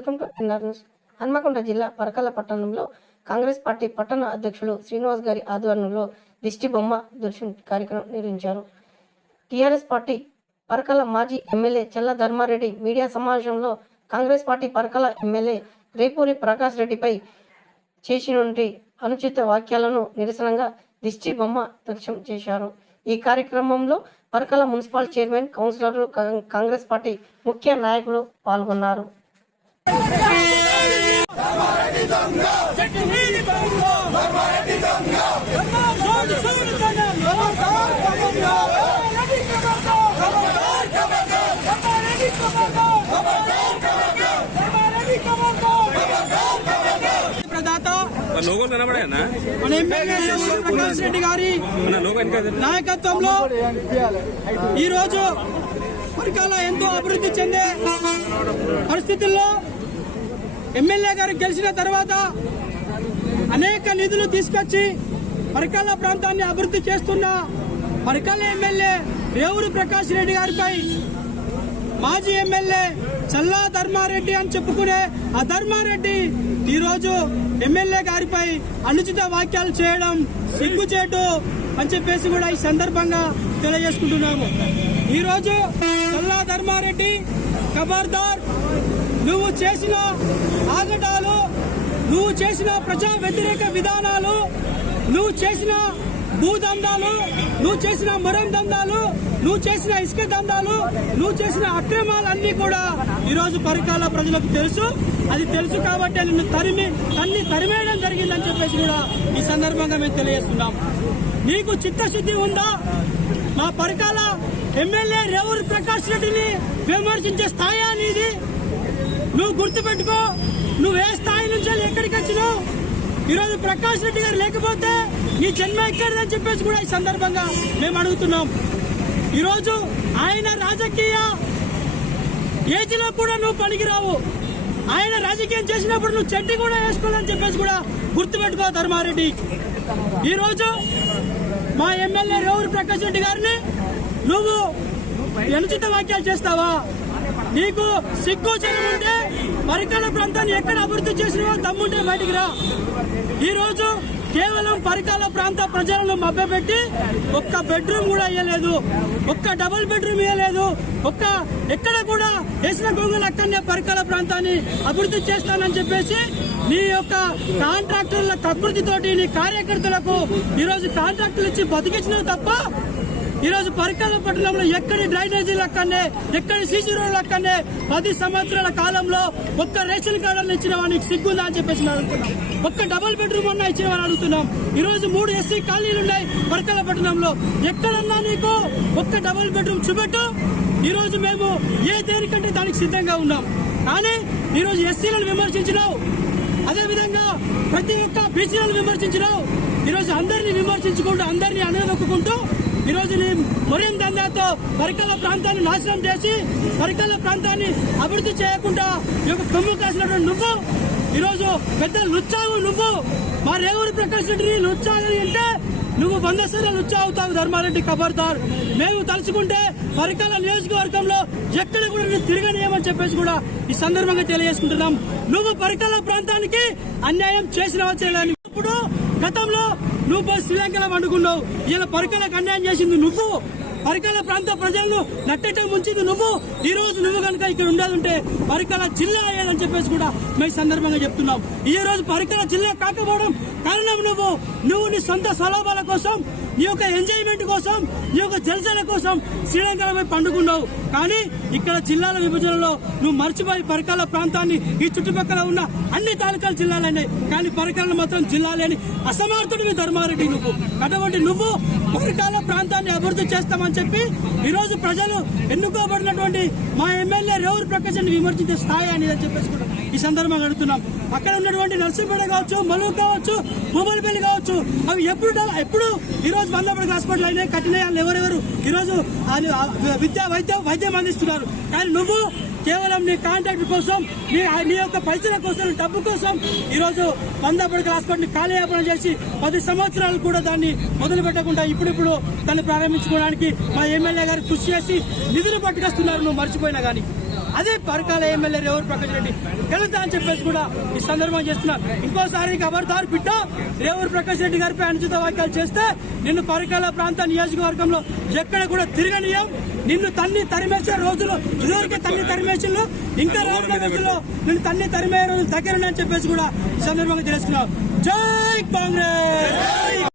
Welcome to NR news. Hanamkonda జిల్లా పరకాల పట్టణంలో Congress party పట్టణ అధ్యక్షులు శ్రీనివాస్ గారి ఆధ్వర్యంలో దిష్టి బొమ్మ దర్శన్ కార్యక్రమం నిర్వహించారు. టీఆర్ఎస్ పార్టీ పరకాల మాజీ ఎమ్మెల్యే చెల్ల ధర్మారెడ్డి మీడియా సమావేశంలో కాంగ్రెస్ పార్టీ పరకాల ఎమ్మెల్యే రేపూరి ప్రకాష్ రెడ్డిపై చేసినటువంటి అనుచిత వాక్యాలను నిరసనగా దిష్టి బొమ్మ దర్శనం చేశారు. ఈ కార్యక్రమంలో పరకాల మున్సిపల్ చైర్మన్ కౌన్సిలర్లు కాంగ్రెస్ పార్టీ ముఖ్య నాయకులు పాల్గొన్నారు. మన ఎమ్మెల్యే ప్రకాష్ రెడ్డి గారి నాయకత్వంలో ఈ రోజు పరికాల ఎంతో అభివృద్ధి చెందే పరిస్థితుల్లో ఎమ్మెల్యే గారు గెలిచిన తర్వాత అనేక నిధులు తీసుకొచ్చి పరికాల ప్రాంతాన్ని అభివృద్ధి చేస్తున్న పరికాల ఎమ్మెల్యే రేవూరి ప్రకాష్ రెడ్డి గారిపై మాజీ ఎమ్మెల్యే చల్లా ధర్మారెడ్డి అని చెప్పుకునే ఆ ధర్మారెడ్డి ఈరోజు ఎమ్మెల్యే గారిపై అనుచిత వాక్యాలు చేయడం సిగ్గుచేటు అని చెప్పేసి కూడా ఈ సందర్భంగా తెలియజేసుకుంటున్నాము. ఈరోజు చల్లా ధర్మారెడ్డి ఖబర్దార్ నువ్వు చేసిన ఆగటాలు నువ్వు చేసిన ప్రజా వ్యతిరేక విధానాలు నువ్వు చేసిన భూదందాలు నువ్వు చేసిన మరం దందాలు నువ్వు చేసిన ఇసుక దందాలు నువ్వు చేసిన అక్రమాలన్నీ కూడా ఈరోజు పరికాల ప్రజలకు తెలుసు. అది తెలుసు కాబట్టి నిన్ను తరిమి తన్ని తరిమేయడం జరిగిందని చెప్పేసి కూడా ఈ సందర్భంగా మేము తెలియజేస్తున్నాం. నీకు చిత్తశుద్ధి ఉందా? మా పరికాల ఎమ్మెల్యే రేవూరి ప్రకాష్ రెడ్డిని విమర్శించే స్థాయి అనేది గుర్తుపెట్టుకో. నువ్వు ఏ స్థాయి నుంచి ఎక్కడికి వచ్చినావు ఈరోజు ప్రకాష్ రెడ్డి గారు లేకపోతే నీ జన్మ ఎక్కడిదని చెప్పేసి కూడా ఈ సందర్భంగా మేము అడుగుతున్నాం. ఈరోజు ఆయన రాజకీయ ఏజ్లో కూడా నువ్వు పనికిరావు. ఆయన రాజకీయం చేసినప్పుడు నువ్వు చెడ్డి కూడా వేసుకోవాలని చెప్పేసి కూడా గుర్తుపెట్టుకో ధర్మారెడ్డి. ఈరోజు మా ఎమ్మెల్యే రేవూరు ప్రకాష్ రెడ్డి గారిని నువ్వు అనుచిత వాక్యాలు చేస్తావా? నీకు సిగ్గు చేయడం ఉంటే పరికాల ప్రాంతాన్ని ఎక్కడ అభివృద్ధి చేసినవో దమ్ముంటే బయటికి రా. ఈ రోజు కేవలం పరికాల ప్రాంత ప్రజలను మభ్యపెట్టి ఒక్క బెడ్రూమ్ కూడా ఇవ్వలేదు ఒక్క డబుల్ బెడ్రూమ్ ఇవ్వలేదు ఒక్క ఎక్కడ కూడా వేసిన గొంగులు అక్కడనే పరికాల ప్రాంతాన్ని అభివృద్ధి చేస్తానని చెప్పేసి నీ యొక్క కాంట్రాక్టర్ల కకృతితోటి నీ కార్యకర్తలకు ఈరోజు కాంట్రాక్టులు ఇచ్చి బతికించినవి తప్ప ఈరోజు పరికాల పట్టణంలో ఎక్కడి డ్రైనేజీలు అక్కడనే ఎక్కడి సీసీ రోడ్లు అక్కడనే పది సంవత్సరాల కాలంలో ఒక్క రేషన్ కార్డులు ఇచ్చిన వాడికి సిగ్గుందా అని చెప్పేసి అడుగుతున్నాం ఒక్క డబుల్ బెడ్రూమ్ అన్నా ఇచ్చిన వాడిని అడుగుతున్నాం ఈరోజు మూడు ఎస్సీ కాలనీలు ఉన్నాయి పరికాల పట్టణంలో. ఎక్కడన్నా నీకు ఒక్క డబుల్ బెడ్రూమ్ చూపెట్టు. ఈరోజు మేము ఏ దేనికంటే దానికి సిద్ధంగా ఉన్నాం. కానీ ఈరోజు ఎస్సీలను విమర్శించినావు. అదేవిధంగా ప్రతి ఒక్క బీసీలను విమర్శించినావు. ఈరోజు అందరినీ విమర్శించుకుంటూ అందరినీ అనగదొక్కుంటూ ఈ నీ మొరియం దందాతో పరికల ప్రాంతాన్ని నాశనం చేసి పరికల ప్రాంతాన్ని అభివృద్ధి చేయకుండా ఈ యొక్క కొమ్ము కాసినటువంటి నువ్వు ఈరోజు పెద్ద లుచ్చావు నువ్వు. మా రేవూరి ప్రకాష్ రెడ్డిని లుచ్చాలని అంటే నువ్వు వంద సార్లు లుచ్చా అవుతావు ధర్మారెడ్డి ఖబర్దార్ మేము తలుచుకుంటే పరికాల నియోజకవర్గంలో ఎక్కడ కూడా నువ్వు తిరగనియమని చెప్పేసి కూడా ఈ సందర్భంగా తెలియజేసుకుంటున్నాం. నువ్వు పరికాల ప్రాంతానికి అన్యాయం చేసినవా చేయడానికి ఇప్పుడు గతంలో నువ్వు పోయి శ్రీలంకలో పండుకున్నావు. ఇలా పరికలకు అన్యాయం చేసింది నువ్వు. పరికల ప్రాంత ప్రజలను నట్టటం ముంచింది నువ్వు. ఈ రోజు నువ్వు కనుక ఇక్కడ ఉండేది ఉంటే పరికల జిల్లా అయ్యేదని చెప్పేసి కూడా మేము సందర్భంగా చెప్తున్నాం. ఈ రోజు పరికల జిల్లా కాకపోవడం కారణం నువ్వు. నువ్వు నీ సొంత స్వలాభాల కోసం ఈ యొక్క ఎంజాయ్మెంట్ కోసం ఈ యొక్క జలసాల కోసం శ్రీలంకలపై పండుకున్నావు కానీ ఇక్కడ జిల్లాల విభజనలో నువ్వు మర్చిపోయి పరకాల ప్రాంతాన్ని ఈ చుట్టుపక్కల ఉన్న అన్ని తాలూకాల జిల్లాలనే. కానీ పరకాలను మాత్రం జిల్లాలేని అసమర్థుడివి ధర్మారెడ్డి నువ్వు. అటువంటి నువ్వు పరికాల ప్రాంతాన్ని అభివృద్ధి చేస్తామని చెప్పి ఈరోజు ప్రజలు ఎన్నుకోబడినటువంటి మా ఎమ్మెల్యే రేవూరు ప్రకాశ్ విమర్శించే స్థాయి అనేది అని చెప్పేసి కూడా ఈ సందర్భంగా అడుగుతున్నాం. అక్కడ ఉన్నటువంటి నర్సింపేట కావచ్చు మలుగు కావచ్చు భూమలపల్లి కావచ్చు అవి ఎప్పుడు ఎప్పుడు? ఈ రోజు బందపడి హాస్పిటల్ అయినాయి కట్టినాయి వాళ్ళు ఎవరెవరు? ఈ రోజు వాళ్ళు విద్య వైద్యం వైద్యం అందిస్తున్నారు. కానీ నువ్వు కేవలం నీ కాంట్రాక్ట్ కోసం నీ నీ యొక్క పైసల కోసం డబ్బు కోసం ఈరోజు రోజు బందాపడిక హాస్పిటల్ కాలయాపన చేసి పది సంవత్సరాలు కూడా దాన్ని మొదలు పెట్టకుండా ఇప్పుడిప్పుడు దాన్ని ప్రారంభించుకోవడానికి మా ఎమ్మెల్యే గారు కృషి చేసి నిధులు పట్టుకొస్తున్నారు. నువ్వు మర్చిపోయినా కానీ. అదే పరకాల ఎమ్మెల్యే రేవూరు ప్రకాష్ రెడ్డి. గెలుతా అని చెప్పేసి కూడా ఈ సందర్భం చేస్తున్నారు ఇంకోసారి ఖబర్దారు బిడ్డ రేవూరు ప్రకాష్ రెడ్డి గారిపై అనుచిత వాక్యాలు చేస్తే నిన్ను పరకాల ప్రాంత నియోజకవర్గంలో ఎక్కడ కూడా తిరగనీయం. నిన్ను తన్ని తరిమేసే రోజులు ఇదివరకే తన్ని తరిమేసిళ్ళు ఇంకా రానున్న రోజుల్లో నిన్ను తన్ని తరిమే రోజులు దగ్గర అని చెప్పేసి కూడా ఈ సందర్భంగా తెలుస్తున్నావు జై కాంగ్రెస్!